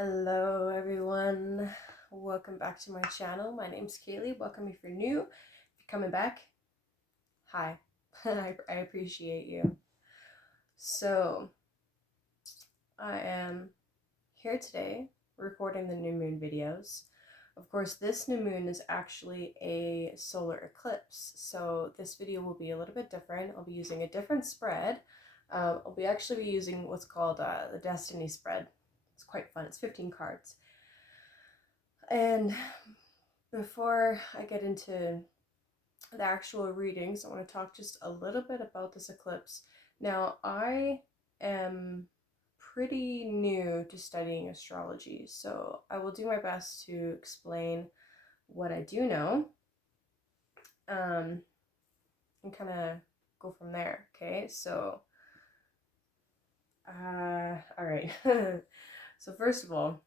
Hello everyone, welcome back to my channel. My name's Kayleigh. Welcome if you're new. If you're coming back, hi. I appreciate you. So I am here today recording the new moon videos. Of course, this new moon is actually a solar eclipse, so this video will be a little bit different. I'll be using a different spread. I'll be using what's called the Destiny spread. It's quite fun. It's 15 cards. And before I get into the actual readings, I want to talk just a little bit about this eclipse. Now, I am pretty new to studying astrology, so I will do my best to explain what I do know and kind of go from there. Okay, so all right. So first of all,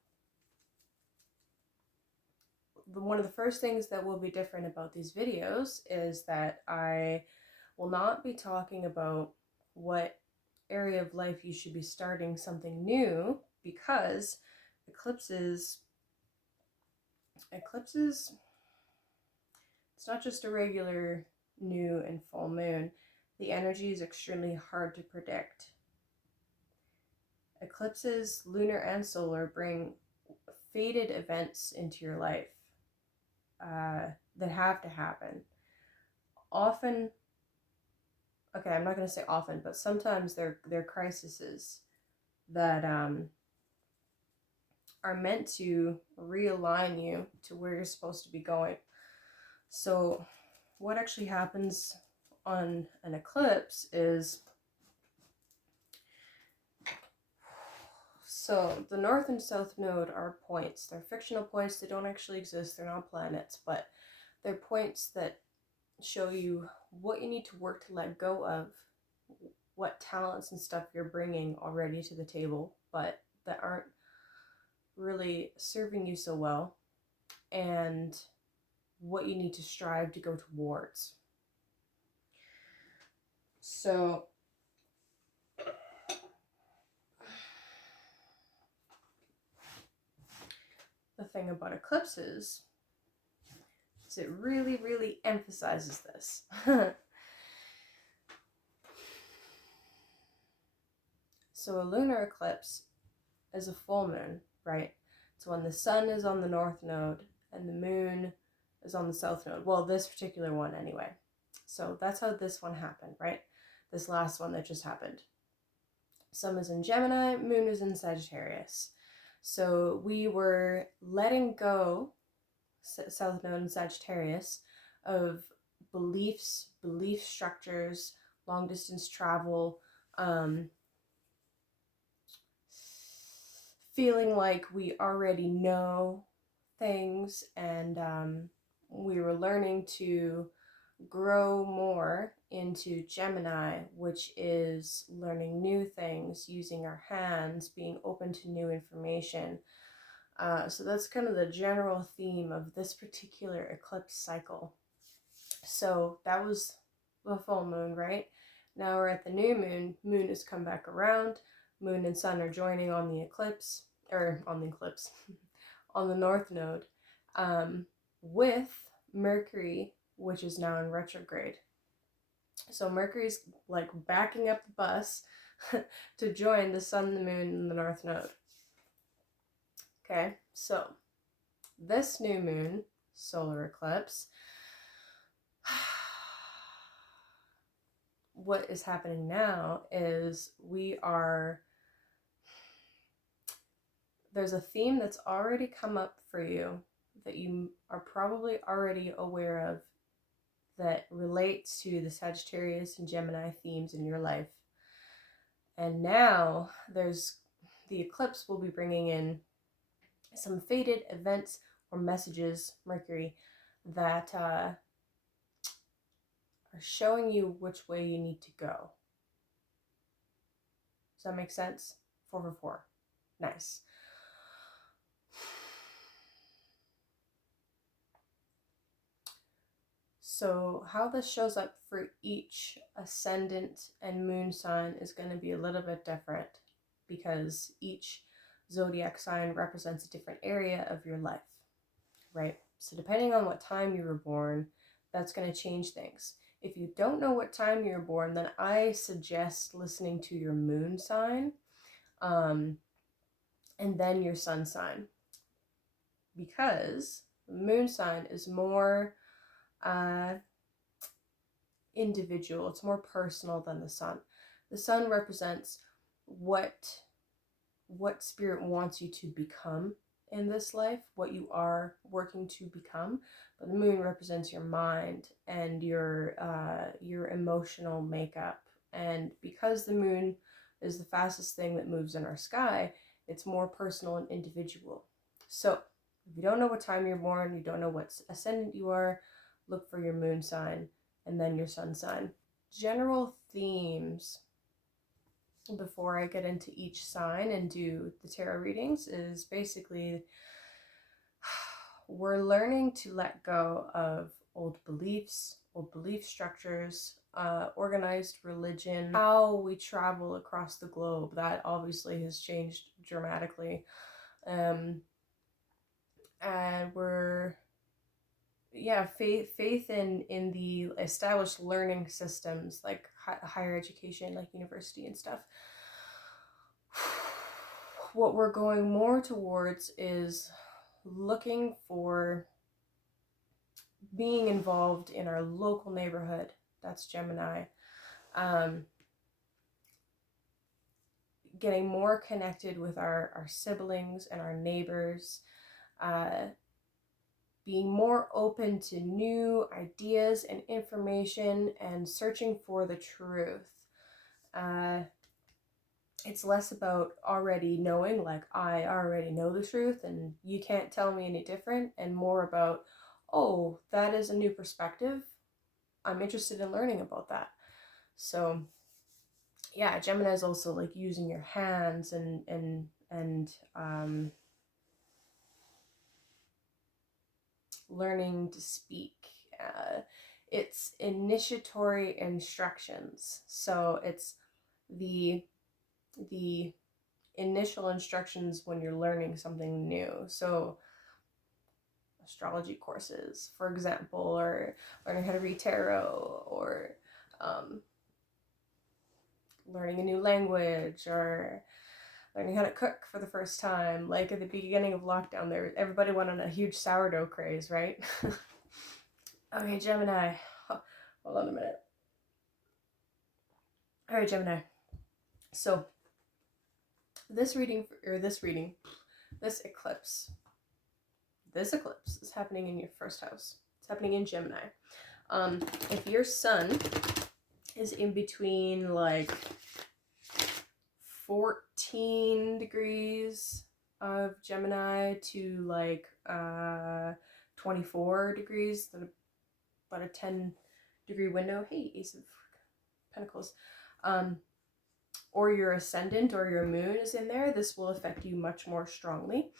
one of the first things that will be different about these videos is that I will not be talking about what area of life you should be starting something new, because eclipses, it's not just a regular new and full moon. The energy is extremely hard to predict. Eclipses, lunar and solar, bring fated events into your life that have to happen. Often, okay, I'm not going to say often, but sometimes they're crises that are meant to realign you to where you're supposed to be going. So what actually happens on an eclipse is, so the north and south node are points. They're fictional points. They don't actually exist. They're not planets, but they're points that show you what you need to work to let go of, what talents and stuff you're bringing already to the table, but that aren't really serving you so well, and what you need to strive to go towards. So the thing about eclipses is it really, really emphasizes this. So a lunar eclipse is a full moon, right? So when the sun is on the north node and the moon is on the south node. Well, this particular one anyway. So that's how this one happened, right? This last one that just happened. Sun is in Gemini, moon is in Sagittarius. So we were letting go, south node and Sagittarius, of beliefs, belief structures, long distance travel, feeling like we already know things, and we were learning to grow more into Gemini, which is learning new things, using our hands, being open to new information. So that's kind of the general theme of this particular eclipse cycle. So that was the full moon, right? Now we're at the new moon. Moon has come back around. Moon and sun are joining on the eclipse, on the north node, with Mercury, which is now in retrograde. So Mercury's like backing up the bus to join the sun, the moon, and the north node. Okay, so this new moon solar eclipse, what is happening now is there's a theme that's already come up for you that you are probably already aware of, that relates to the Sagittarius and Gemini themes in your life. And now the eclipse will be bringing in some fated events or messages, Mercury, that are showing you which way you need to go. Does that make sense? 4 for 4. Nice. So how this shows up for each ascendant and moon sign is going to be a little bit different, because each zodiac sign represents a different area of your life, right? So depending on what time you were born, that's going to change things. If you don't know what time you were born, then I suggest listening to your moon sign, and then your sun sign, because the moon sign is more individual. It's more personal than the sun. The sun represents what spirit wants you to become in this life, what you are working to become. But the moon represents your mind and your emotional makeup. And because the moon is the fastest thing that moves in our sky, it's more personal and individual. So if you don't know what time you're born, you don't know what ascendant you are, look for your moon sign and then your sun sign. General themes before I get into each sign and do the tarot readings is basically we're learning to let go of old beliefs, old belief structures, organized religion, how we travel across the globe. That obviously has changed dramatically. And we're faith in the established learning systems like higher education, like university and stuff. What we're going more towards is looking for being involved in our local neighborhood. That's Gemini. Getting more connected with our siblings and our neighbors. Being more open to new ideas and information and searching for the truth. It's less about already knowing, like I already know the truth and you can't tell me any different, and more about, oh, that is a new perspective. I'm interested in learning about that. So yeah, Gemini is also like using your hands and learning to speak. It's initiatory instructions. So it's the initial instructions when you're learning something new. So astrology courses, for example, or learning how to read tarot, or learning a new language, or learning how to cook for the first time. Like at the beginning of lockdown, there everybody went on a huge sourdough craze, right? Okay, Gemini. Hold on a minute. All right, Gemini. So this eclipse is happening in your first house. It's happening in Gemini. If your sun is in between like 14 degrees of Gemini to like 24 degrees, about a 10-degree window. Hey, Ace of Pentacles. Or your ascendant or your moon is in there, this will affect you much more strongly.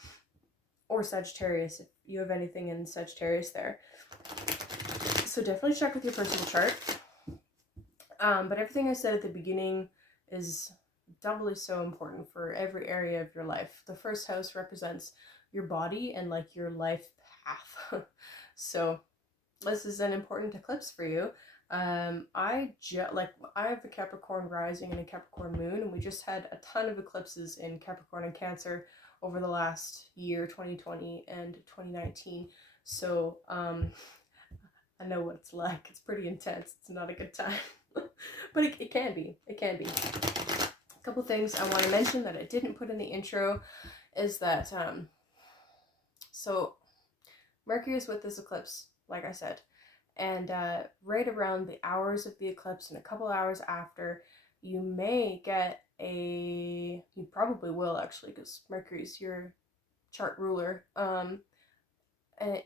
Or Sagittarius, if you have anything in Sagittarius there. So definitely check with your personal chart. But everything I said at the beginning is doubly so important for every area of your life. The first house represents your body and like your life path. So this is an important eclipse for you. I have a Capricorn rising and a Capricorn moon, and we just had a ton of eclipses in Capricorn and Cancer over the last year, 2020 and 2019. So I know what it's like. It's pretty intense. It's not a good time. But it can be. It can be. A couple things I want to mention that I didn't put in the intro is that so Mercury is with this eclipse, like I said, and right around the hours of the eclipse and a couple hours after, you may get you probably will actually, because Mercury's your chart ruler, an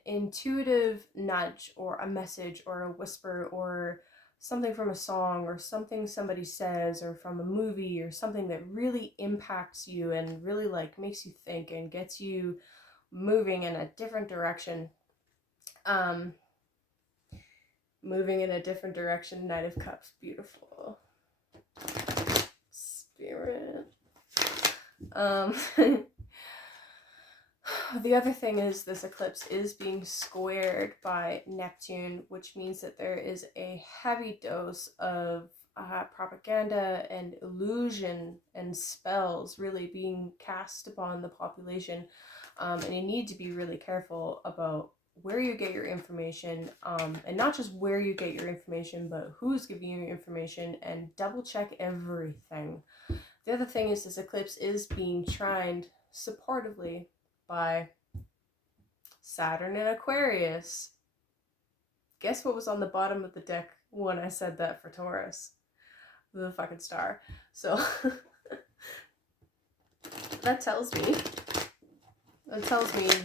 intuitive nudge or a message or a whisper or something from a song or something somebody says or from a movie or something that really impacts you and really like makes you think and gets you moving in a different direction. Moving in a different direction. Knight of Cups, beautiful. Spirit. The other thing is this eclipse is being squared by Neptune, which means that there is a heavy dose of propaganda and illusion and spells really being cast upon the population. And you need to be really careful about where you get your information, and not just where you get your information, but who's giving you your information, and double check everything. The other thing is this eclipse is being trined supportively by Saturn in Aquarius. Guess what was on the bottom of the deck when I said that for Taurus? The fucking star. So that tells me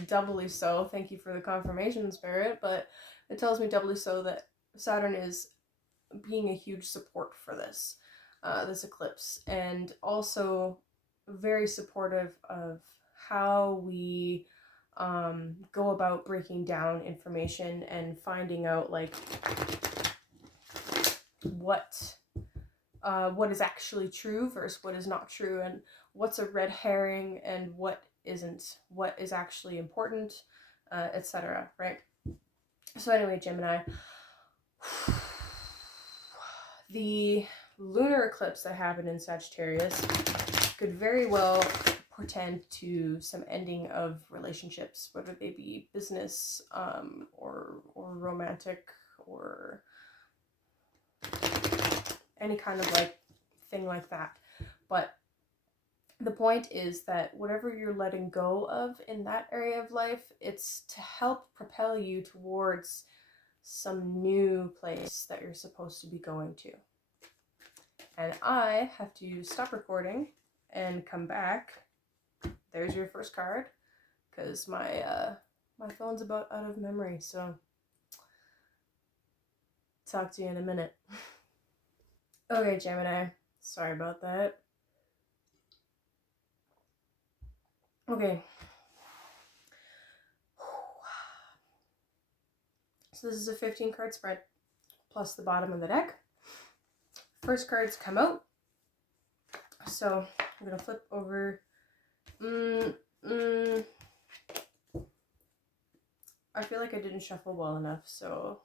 doubly so, thank you for the confirmation, Spirit, but it tells me doubly so that Saturn is being a huge support for this eclipse, and also very supportive of how we go about breaking down information and finding out like what is actually true versus what is not true, and what's a red herring and what isn't, what is actually important, etc. Right? So anyway, Gemini, the lunar eclipse that happened in Sagittarius could very well portend to some ending of relationships, whether they be business, or romantic, or any kind of like thing like that. But the point is that whatever you're letting go of in that area of life, it's to help propel you towards some new place that you're supposed to be going to. And I have to stop recording and come back. There's your first card, because my phone's about out of memory, so talk to you in a minute. Okay, Gemini, sorry about that. Okay. So this is a 15 card spread, plus the bottom of the deck. First cards come out. So I'm going to flip over. I feel like I didn't shuffle well enough, so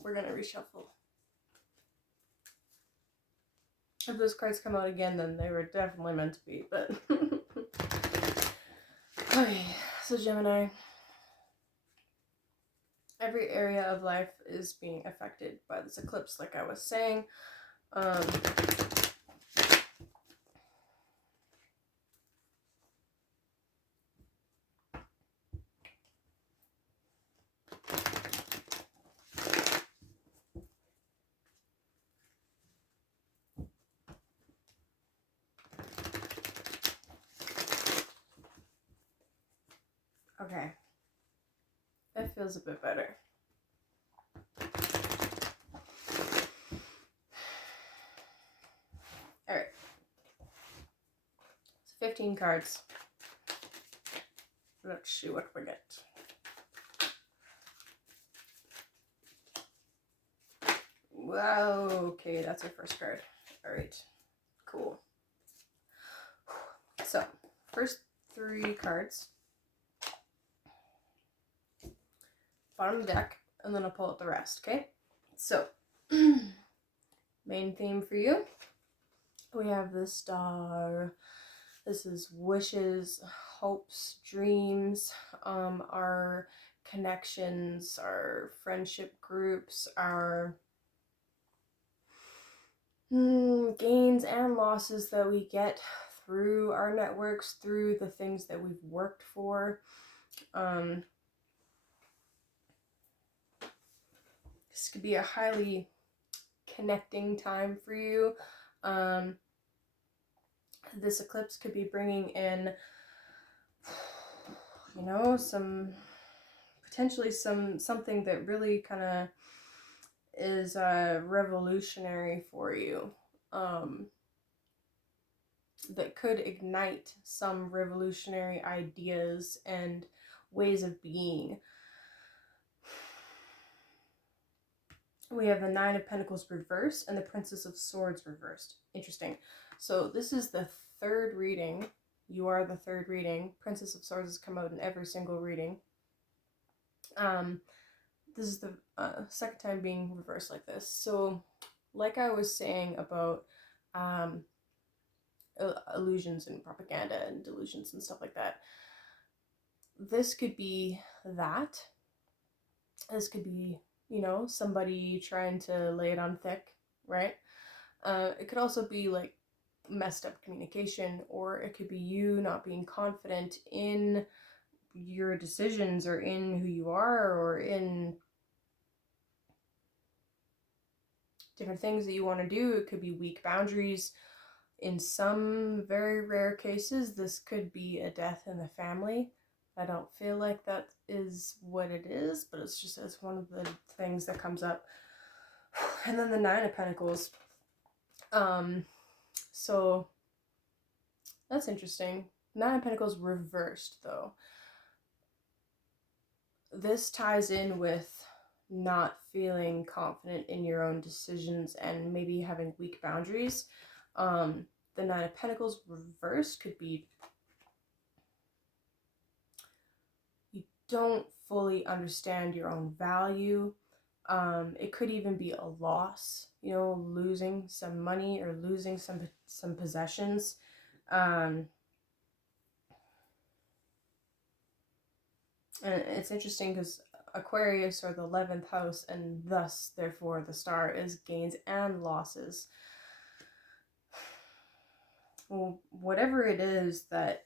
we're going to reshuffle. If those cards come out again, then they were definitely meant to be, but okay, so Gemini, every area of life is being affected by this eclipse, like I was saying. Okay, that feels a bit better. All right, so 15 cards. Let's see what we get. Wow, okay, that's our first card. All right, cool. So, first 3 cards. Bottom of the deck, and then I'll pull out the rest, okay? So, main theme for you, we have the star. This is wishes, hopes, dreams, our connections, our friendship groups, our gains and losses that we get through our networks, through the things that we've worked for. This could be a highly connecting time for you. This eclipse could be bringing in, you know, potentially something that really kind of is revolutionary for you, that could ignite some revolutionary ideas and ways of being. We have the Nine of Pentacles reversed and the Princess of Swords reversed. Interesting. So this is the third reading. You are the third reading. Princess of Swords has come out in every single reading. This is the second time being reversed like this. So like I was saying about illusions and propaganda and delusions and stuff like that, this could be that. This could be, you know, somebody trying to lay it on thick, right? It could also be like messed up communication, or it could be you not being confident in your decisions or in who you are or in different things that you want to do. It could be weak boundaries. In some very rare cases, this could be a death in the family. I don't feel like that is what it is, but it's just as one of the things that comes up. And then the Nine of Pentacles. So that's interesting. Nine of Pentacles reversed, though. This ties in with not feeling confident in your own decisions and maybe having weak boundaries. The Nine of Pentacles reversed could be you don't fully understand your own value. It could even be a loss, you know, losing some money or losing some possessions. And it's interesting because Aquarius, or the 11th house, and thus, therefore, the star is gains and losses. Well, whatever it is that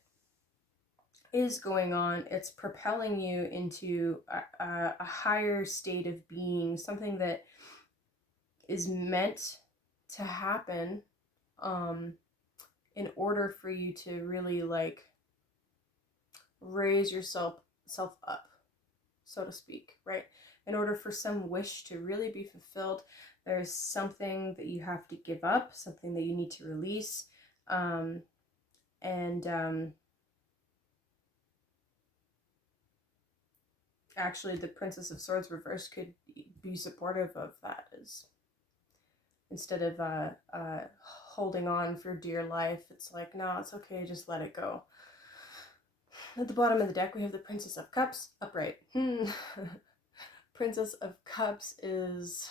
is going on, it's propelling you into a higher state of being, something that is meant to happen in order for you to really like raise yourself up, so to speak, right? In order for some wish to really be fulfilled, there's something that you have to give up, something that you need to release. Actually, the Princess of Swords reverse could be supportive of that, is instead of holding on for dear life, it's like, no, it's okay, just let it go. At the bottom of the deck, we have the Princess of Cups upright. Princess of Cups is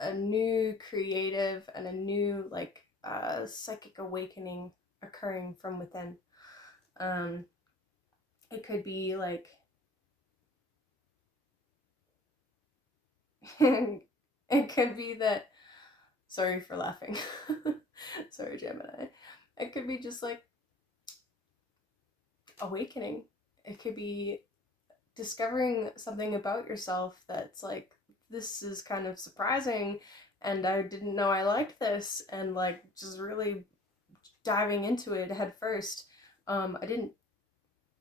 a new creative and a new like psychic awakening occurring from within. It could be like it could be that, sorry for laughing. Sorry, Gemini. It could be just like awakening. It could be discovering something about yourself that's like, this is kind of surprising and I didn't know I liked this, and like just really diving into it head first. I didn't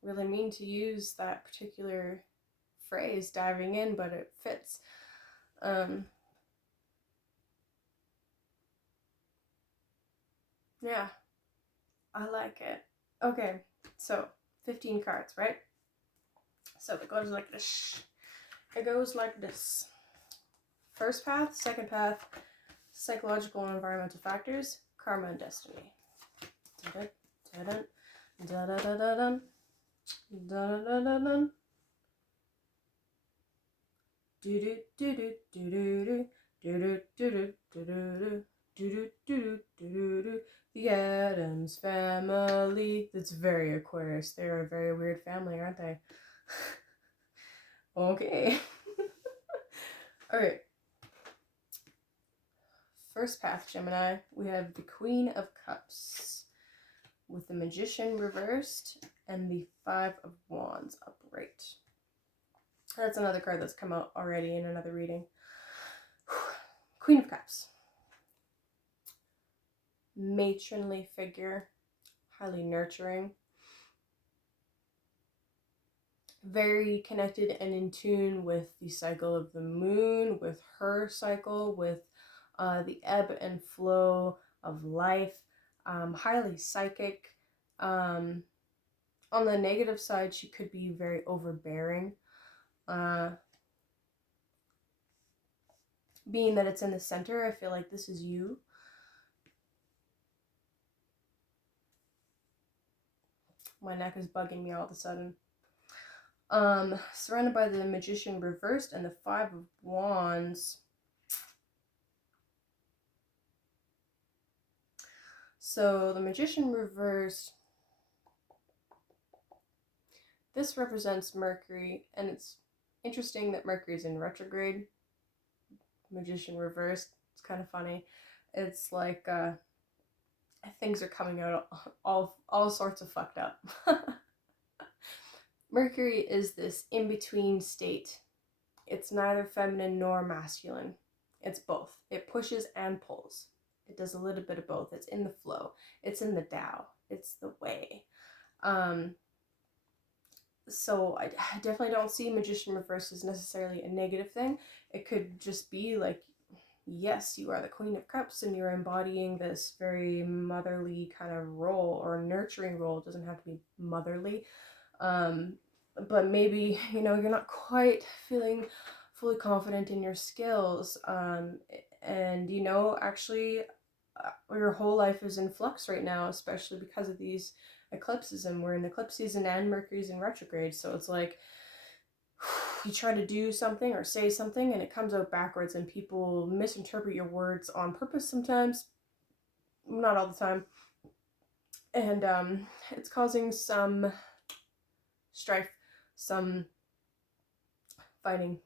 really mean to use that particular phrase, diving in, but it fits. Yeah, I like it. Okay, so 15 cards, right? So it goes like this. It goes like this. First path, second path, psychological and environmental factors, karma and destiny. The Addams Family. That's very Aquarius. They're a very weird family, aren't they? Okay. Alright. First path, Gemini, we have the Queen of Cups with the Magician reversed and the Five of Wands upright. That's another card that's come out already in another reading. Queen of Cups. Matronly figure, highly nurturing, very connected and in tune with the cycle of the moon, with her cycle, with the ebb and flow of life, highly psychic. On the negative side, she could be very overbearing. being that it's in the center, I feel like this is you. My neck is bugging me all of a sudden. Surrounded by the Magician reversed and the Five of Wands. So the Magician reversed, this represents Mercury, and it's interesting that Mercury is in retrograde. Magician reversed, it's kind of funny. It's like things are coming out all sorts of fucked up. Mercury is this in-between state. It's neither feminine nor masculine. It's both. It pushes and pulls. It does a little bit of both. It's in the flow. It's in the Tao. It's the way. So I definitely don't see Magician reverse as necessarily a negative thing. It could just be like, yes, you are the Queen of Cups and you're embodying this very motherly kind of role, or nurturing role. It doesn't have to be motherly. But maybe, you know, you're not quite feeling fully confident in your skills. And, you know, actually, your whole life is in flux right now, especially because of these eclipses, and we're in eclipse season and Mercury's in retrograde. So it's like you try to do something or say something and it comes out backwards, and people misinterpret your words on purpose sometimes, not all the time. And it's causing some strife, some fighting,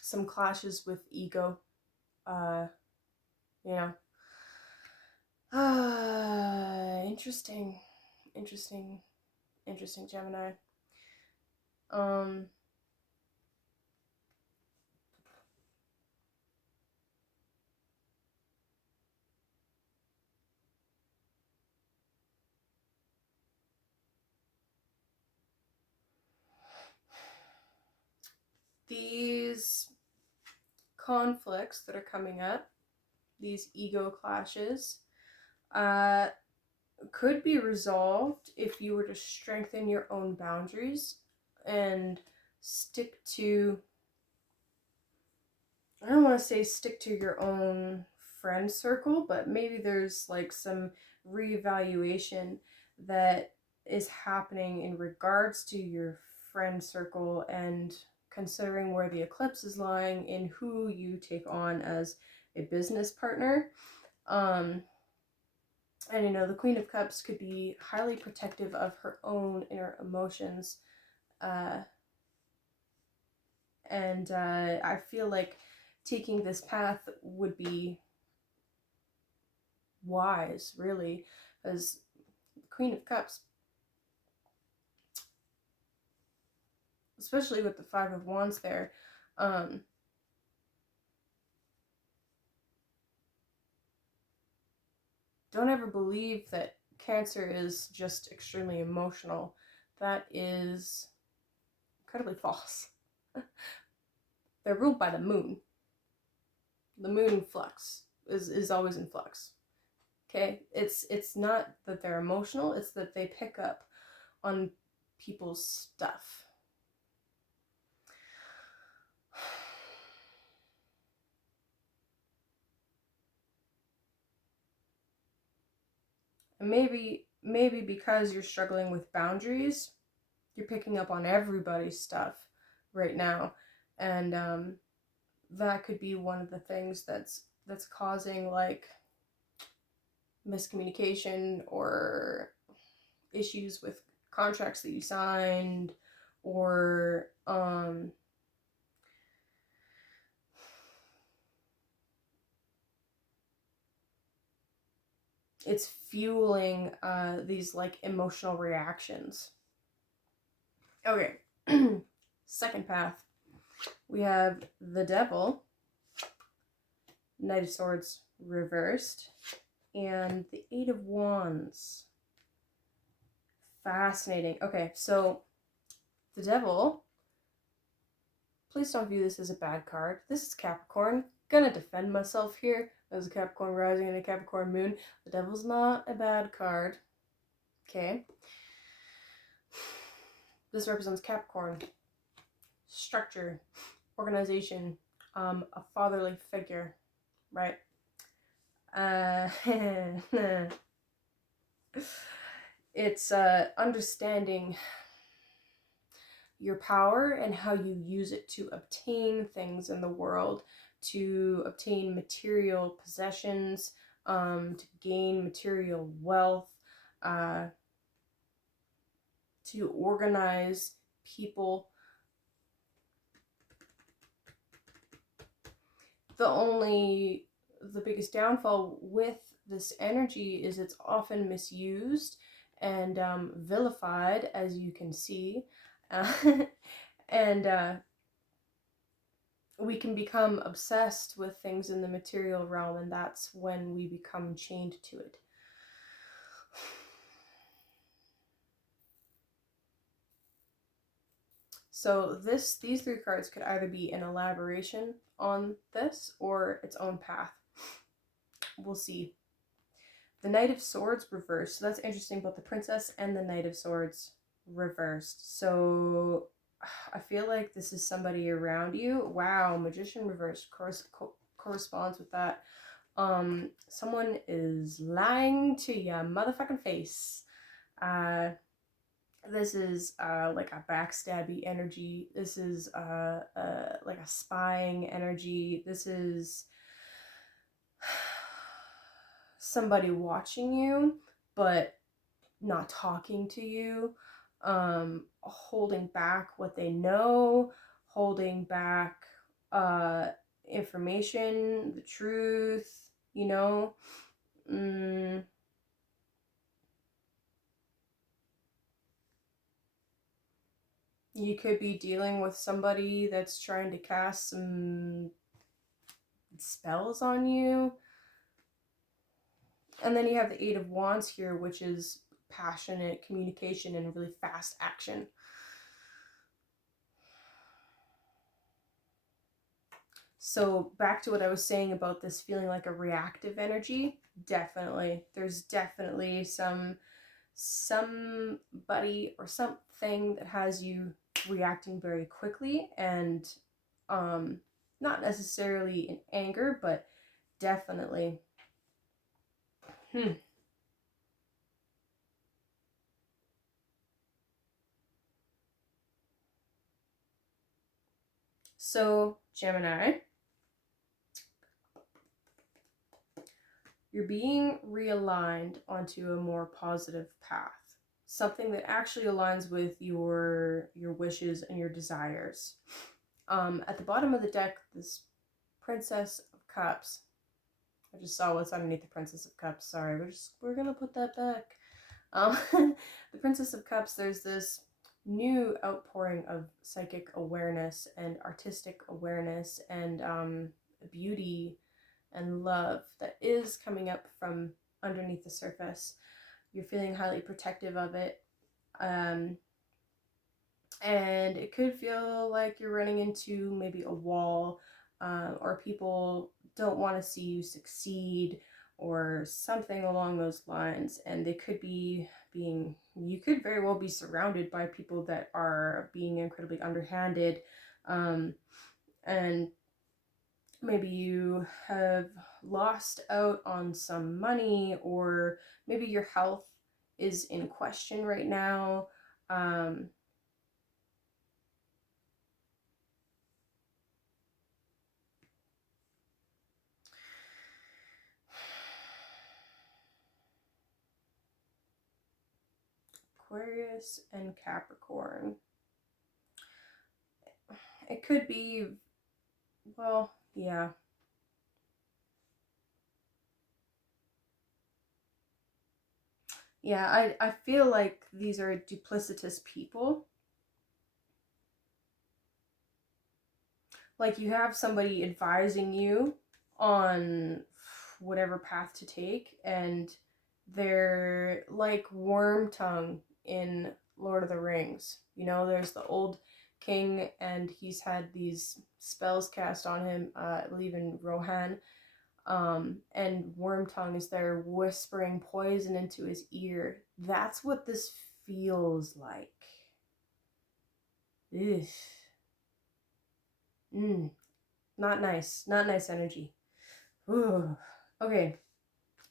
some clashes with ego, you know. Interesting, Gemini. These conflicts that are coming up, these ego clashes, could be resolved if you were to strengthen your own boundaries and stick to, I don't want to say stick to your own friend circle, but maybe there's like some reevaluation that is happening in regards to your friend circle, and considering where the eclipse is lying in who you take on as a business partner. And you know, the Queen of Cups could be highly protective of her own inner emotions. And I feel like taking this path would be wise, really, as Queen of Cups, especially with the Five of Wands there, don't ever believe that Cancer is just extremely emotional. That is incredibly false. They're ruled by the moon. The moon flux is always in flux. Okay? It's not that they're emotional, it's that they pick up on people's stuff. And maybe because you're struggling with boundaries, you're picking up on everybody's stuff right now, and that could be one of the things that's causing like miscommunication or issues with contracts that you signed, or it's fueling these like emotional reactions. Okay. Second path, we have the Devil, Knight of Swords reversed, and the Eight of Wands. Fascinating. Okay, so the Devil, please don't view this as a bad card. This is Capricorn. Gonna defend myself here. There's a Capricorn rising and a Capricorn moon. The Devil's not a bad card. Okay. This represents Capricorn. Structure. organization, a fatherly figure, right? It's understanding your power and how you use it to obtain things in the world, to obtain material possessions, to gain material wealth, uh, to organize people. The biggest downfall with this energy is it's often misused and vilified, as you can see. Uh, and we can become obsessed with things in the material realm, and that's when we become chained to it. So these three cards could either be an elaboration on this or its own path. We'll see. The Knight of Swords reversed. So that's interesting, both the Princess and the Knight of Swords reversed. So I feel like this is somebody around you. Wow, Magician reversed corresponds with that. Someone is lying to your motherfucking face. This is like a backstabby energy. This is like a spying energy. This is somebody watching you but not talking to you, holding back what they know, holding back information, the truth, you know. You could be dealing with somebody that's trying to cast some spells on you. And then you have the Eight of Wands here, which is passionate communication and really fast action. So back to what I was saying about this feeling like a reactive energy, definitely. There's definitely somebody or something that has you reacting very quickly and not necessarily in anger, but definitely. So, Gemini, you're being realigned onto a more positive path. Something that actually aligns with your wishes and your desires. At the bottom of the deck, this Princess of Cups. I just saw what's underneath the Princess of Cups. Sorry, we're gonna put that back. The Princess of Cups, there's this new outpouring of psychic awareness and artistic awareness and beauty and love that is coming up from underneath the surface. You're feeling highly protective of it. And it could feel like you're running into maybe a wall, or people don't want to see you succeed or something along those lines. And they could be you could very well be surrounded by people that are being incredibly underhanded, and maybe you have lost out on some money, or maybe your health is in question right now. Aquarius and Capricorn. It could be, well, yeah. Yeah, I feel like these are duplicitous people. Like you have somebody advising you on whatever path to take, and they're like Wormtongue in Lord of the Rings. You know, there's the old king, and he's had these spells cast on him, I believe in Rohan. And Wormtongue is there whispering poison into his ear. That's what this feels like. Ugh. Not nice. Not nice energy. Ooh. Okay.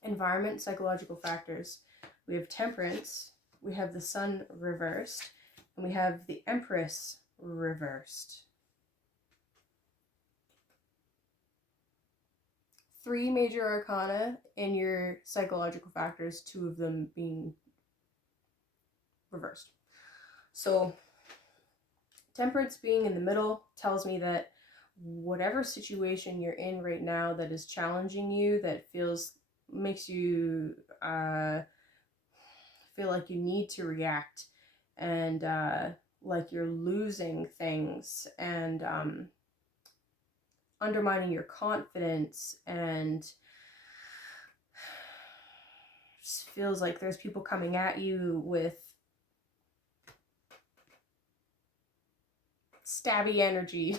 Environment, psychological factors. We have Temperance. We have the Sun reversed. And we have the Empress reversed. 3 major arcana in your psychological factors, 2 of them being reversed. So, Temperance being in the middle tells me that whatever situation you're in right now that is challenging you, that makes you feel like you need to react and like you're losing things and undermining your confidence, and just feels like there's people coming at you with stabby energy.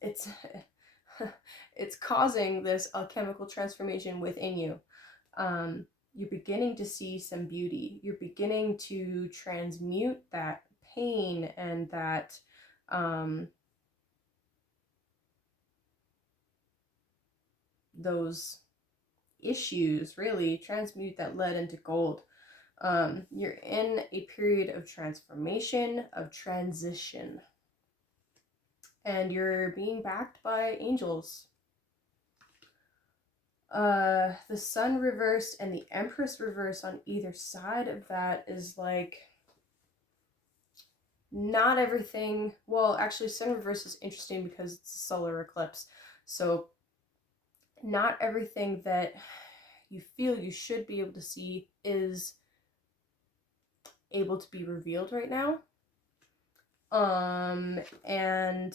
It's causing this chemical transformation within you. You're beginning to see some beauty. You're beginning to transmute that pain and that those issues, really transmute that lead into gold. You're in a period of transformation, of transition, and you're being backed by angels. The Sun reversed and the Empress reversed on either side of that is like not everything. Well, actually, Sun reverse is interesting because it's a solar eclipse, so not everything that you feel you should be able to see is able to be revealed right now. And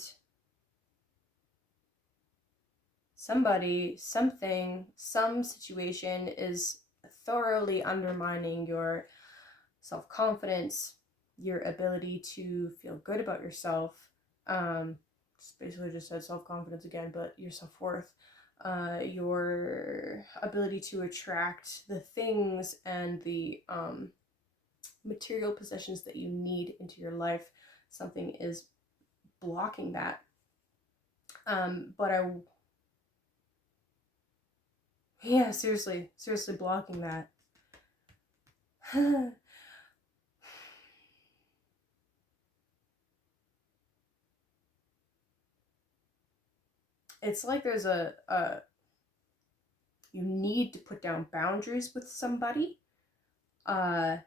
somebody, something, some situation is thoroughly undermining your self-confidence, your ability to feel good about yourself. Basically just said self-confidence again, but your self-worth, your ability to attract the things and the material possessions that you need into your life. Something is blocking that. Yeah, seriously blocking that. It's like there's you need to put down boundaries with somebody, and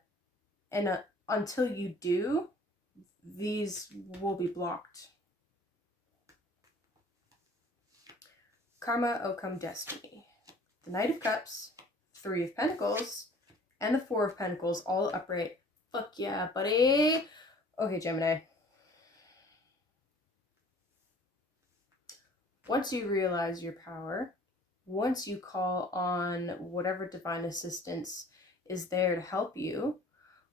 until you do, these will be blocked. Karma, outcome, destiny. The Knight of Cups, 3 of Pentacles, and the 4 of Pentacles, all upright. Fuck yeah, buddy. Okay, Gemini. Once you realize your power, once you call on whatever divine assistance is there to help you,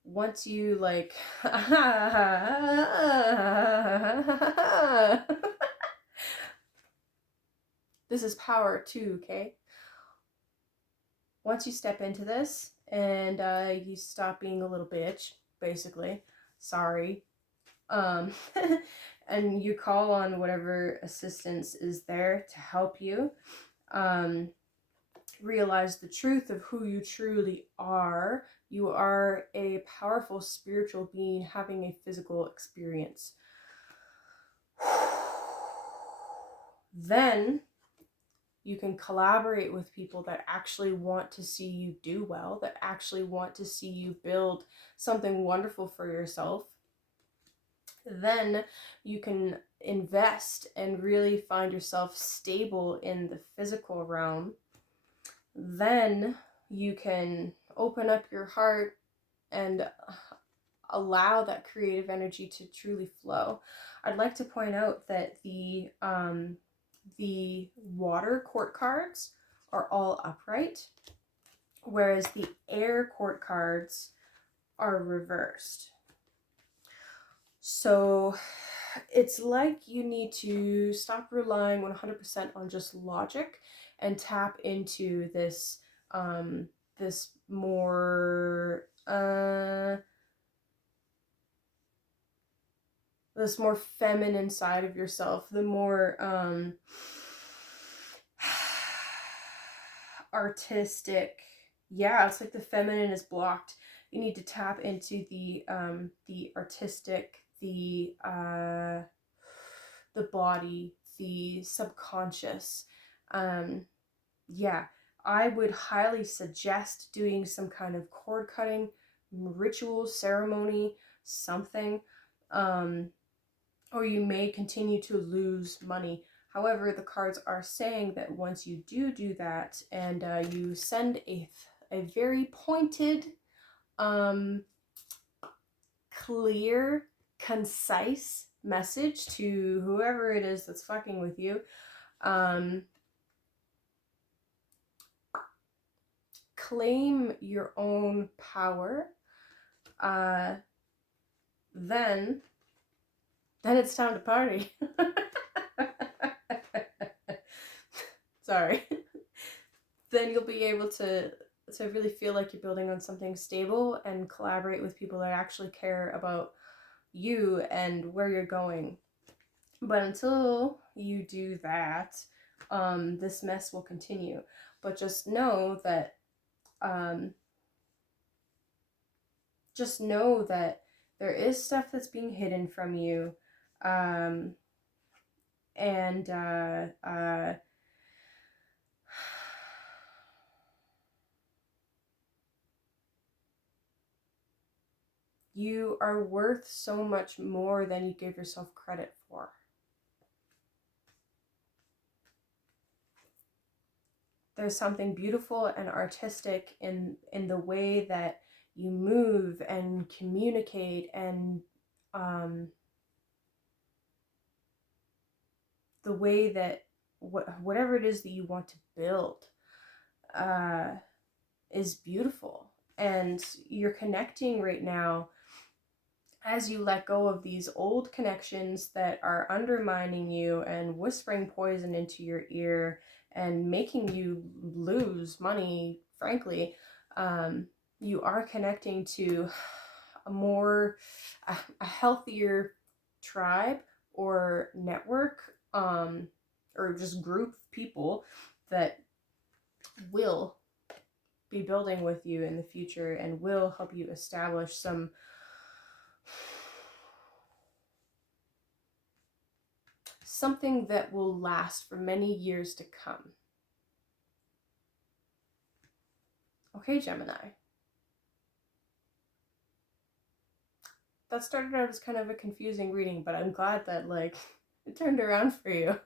once you like this is power too, okay? Once you step into this and you stop being a little bitch, basically, sorry, and you call on whatever assistance is there to help you, realize the truth of who you truly are. You are a powerful spiritual being having a physical experience. Then you can collaborate with people that actually want to see you do well, that actually want to see you build something wonderful for yourself. Then you can invest and really find yourself stable in the physical realm. Then you can open up your heart and allow that creative energy to truly flow. I'd like to point out that the water court cards are all upright, whereas the air court cards are reversed. So it's like you need to stop relying 100% on just logic and tap into this this more this more feminine side of yourself, the more artistic. Yeah, it's like the feminine is blocked. You need to tap into the artistic, the body, the subconscious. Yeah, I would highly suggest doing some kind of cord cutting ritual, ceremony, something. Or you may continue to lose money. However, the cards are saying that once you do that, and you send a very pointed, clear, concise message to whoever it is that's fucking with you, claim your own power, then it's time to party. Sorry. Then you'll be able to really feel like you're building on something stable and collaborate with people that actually care about you and where you're going. But until you do that, this mess will continue. But just know that there is stuff that's being hidden from you, and you are worth so much more than you give yourself credit for. There's something beautiful and artistic in the way that you move and communicate, and the way that whatever it is that you want to build is beautiful. And you're connecting right now as you let go of these old connections that are undermining you and whispering poison into your ear and making you lose money, frankly. You are connecting to a healthier tribe or network, or just group of people that will be building with you in the future and will help you establish something that will last for many years to come. Okay, Gemini. That started out as kind of a confusing reading, but I'm glad that, like, it turned around for you.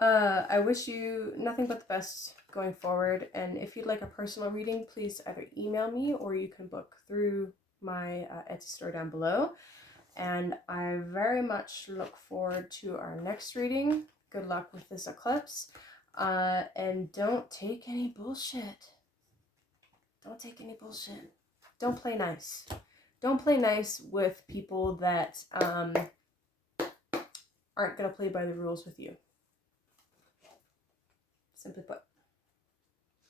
I wish you nothing but the best going forward, and if you'd like a personal reading, please either email me or you can book through my Etsy store down below. And I very much look forward to our next reading. Good luck with this eclipse, and don't take any bullshit. Don't take any bullshit. Don't play nice. Don't play nice with people that aren't gonna play by the rules with you. Simply put.